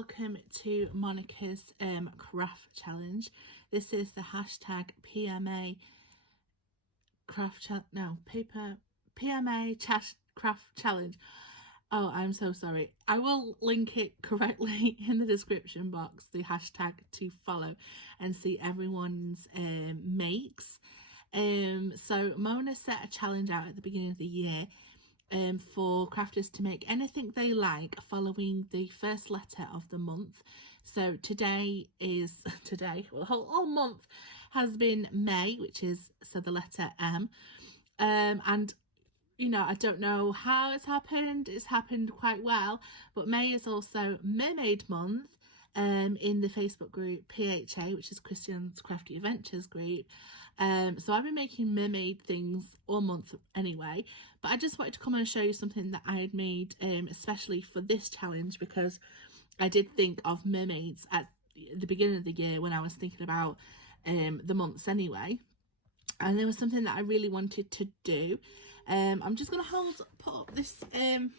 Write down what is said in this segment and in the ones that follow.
welcome to Monika's craft challenge. This is the hashtag craft challenge. Oh, I'm so sorry. I will link it correctly in the description box, the hashtag to follow and see everyone's makes. So Mona set a challenge out at the beginning of the year for crafters to make anything they like following the first letter of the month. So today, well, the whole month has been May, which is the letter M. And you know, I don't know how it's happened quite well, but May is also Mermaid Month in the Facebook group PHA, which is Christian's Crafty Adventures group. So I've been making mermaid things all month anyway, but I just wanted to come and show you something that I had made especially for this challenge, because I did think of mermaids at the beginning of the year when I was thinking about the months anyway. And there was something that I really wanted to do. I'm just going to put up this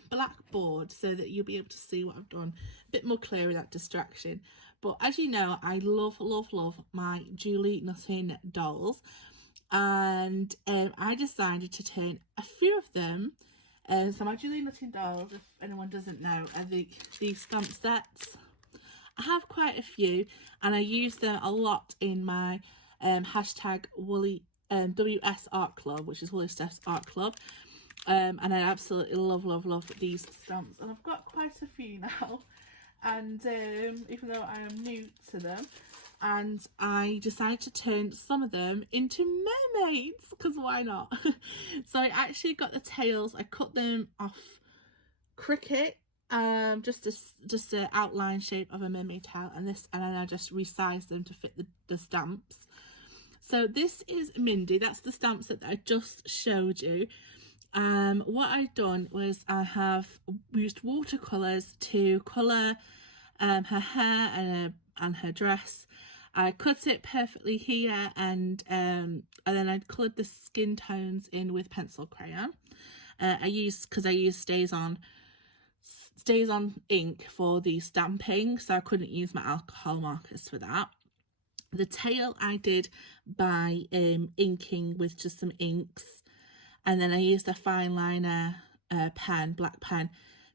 blackboard so that you'll be able to see what I've done a bit more clear without distraction. But as you know, I love my Julie Nutting dolls. And I decided to turn a few of them. So my Julie Nutting dolls, if anyone doesn't know, are these stamp sets. I have quite a few, and I use them a lot in my hashtag WS Art Club, which is Woolly Steph's Art Club, and I absolutely love these stamps, and I've got quite a few now, and even though I am new to them, and I decided to turn some of them into mermaids, because why not? So I actually got the tails, I cut them off Cricut, just an outline shape of a mermaid tail, and then I just resized them to fit the stamps. So this is Mindy, that's the stamp set that I just showed you. What I've done was I have used watercolours to colour her hair and her dress. I cut it perfectly here, and then I coloured the skin tones in with pencil crayon. I used Stays On ink for the stamping, so I couldn't use my alcohol markers for that. The tail I did by inking with just some inks, and then I used a fine liner pen, black pen,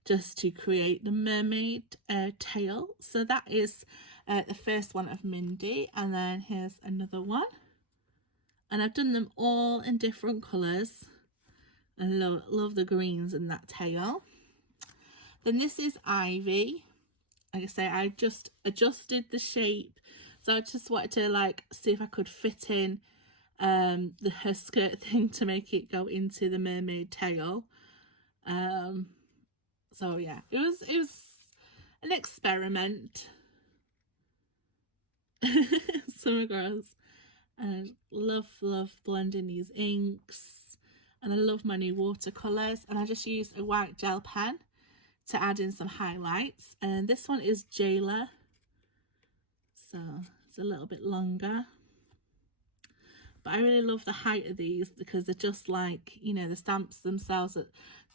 just to create the mermaid tail. So that is the first one of Mindy, and then here's another one, and I've done them all in different colours. I love the greens in that tail. Then this is Ivy. Like I say, I just adjusted the shape, so I just wanted to see if I could fit in her skirt thing to make it go into the mermaid tail. So yeah, it was an experiment. Summer girls, and I love blending these inks, and I love my new watercolors, and I just used a white gel pen to add in some highlights, and this one is Jayla, so it's a little bit longer, but I really love the height of these because they're just the stamps themselves,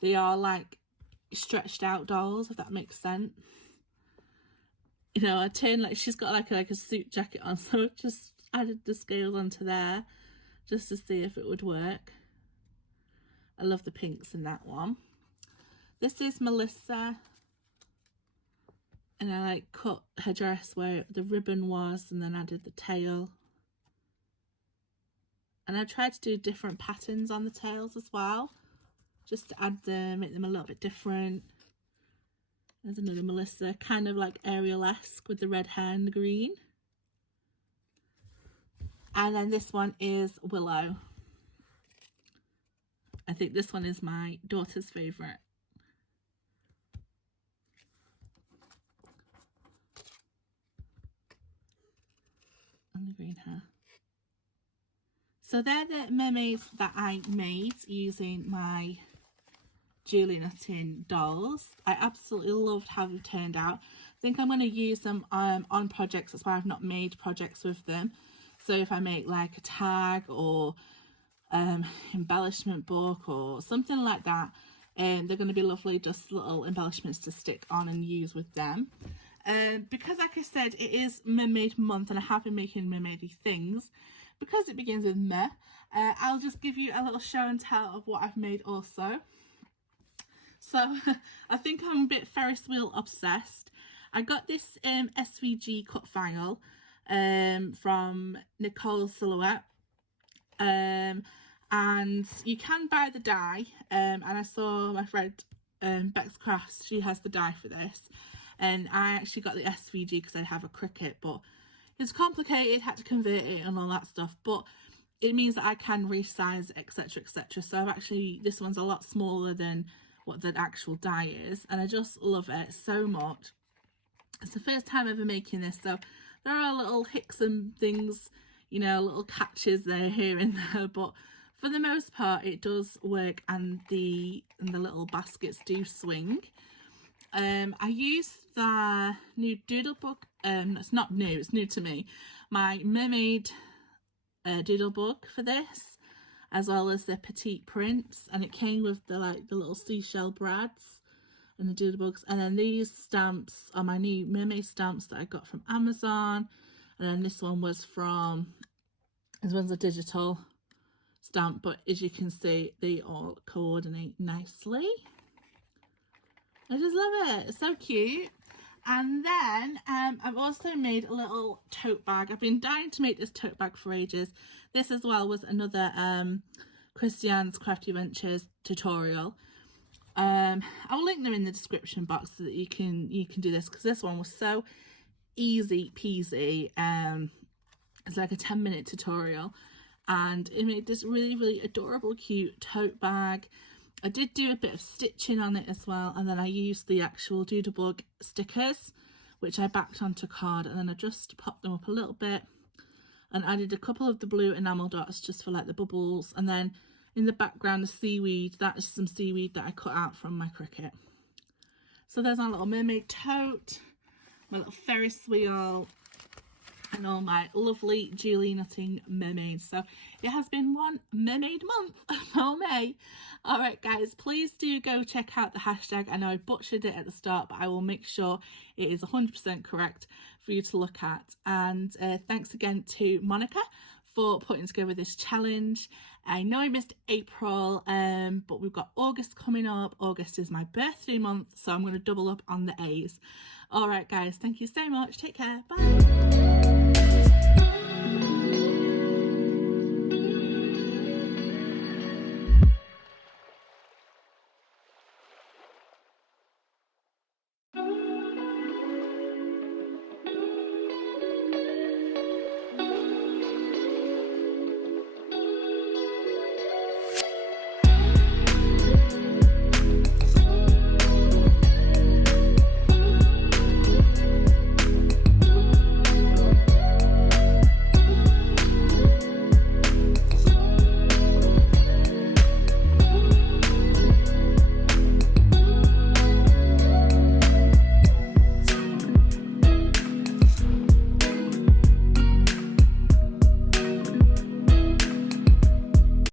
they are like stretched out dolls, if that makes sense. I turned she's got like a suit jacket on, so I just added the scales onto there just to see if it would work. I love the pinks in that one. This is Melissa, and I cut her dress where the ribbon was, and then added the tail. And I tried to do different patterns on the tails as well, just to add them, make them a little bit different. There's another Melissa, kind of like Ariel-esque with the red hair and the green. And then this one is Willow. I think this one is my daughter's favourite. And the green hair. So they're the mermaids that I made using my Julie Nutting dolls. I absolutely loved how they turned out. I think I'm going to use them on projects. That's why I've not made projects with them. So if I make like a tag or embellishment book or something like that, they're going to be lovely, just little embellishments to stick on and use with them. Because like I said, it is mermaid month and I have been making mermaidy things. Because it begins with me, I'll just give you a little show and tell of what I've made also. So I think I'm a bit Ferris wheel obsessed. I got this SVG cut file from Nicole's Silhouette, and you can buy the die, and I saw my friend Bex Crafts, she has the die for this, and I actually got the SVG because I have a Cricut, but it's complicated, had to convert it and all that stuff, but it means that I can resize, etc, etc. So I've actually, this one's a lot smaller than what the actual die is, and I just love it so much. It's the first time ever making this, so there are little hicks and things, you know, little catches there, here and there, but for the most part it does work, and the little baskets do swing. I used the new doodle book, it's not new, it's new to me, my mermaid doodle book for this, as well as the petite prints, and it came with the little seashell brads and the doodle books, and then these stamps are my new mermaid stamps that I got from Amazon, and then this one was from, this one's a digital stamp, but as you can see they all coordinate nicely. I just love it, it's so cute. And then I've also made a little tote bag. I've been dying to make this tote bag for ages. This as well was another Christiane's Crafty Ventures tutorial. I'll link them in the description box so that you can do this, because this one was so easy peasy. It's like a 10-minute tutorial, and it made this really adorable cute tote bag. I did do a bit of stitching on it as well, and then I used the actual Doodlebug stickers, which I backed onto card, and then I just popped them up a little bit and added a couple of the blue enamel dots just for like the bubbles, and then in the background the seaweed, that is some seaweed that I cut out from my Cricut. So there's our little mermaid tote, my little Ferris wheel, and all my lovely Julie knitting mermaids. So it has been one mermaid month for me. Alright guys, please do go check out the hashtag. I know I butchered it at the start, but I will make sure it is 100% correct for you to look at. And thanks again to Monika for putting together this challenge. I know I missed April, but we've got August coming up. August is my birthday month, so I'm going to double up on the A's. Alright guys, thank you so much. Take care. Bye.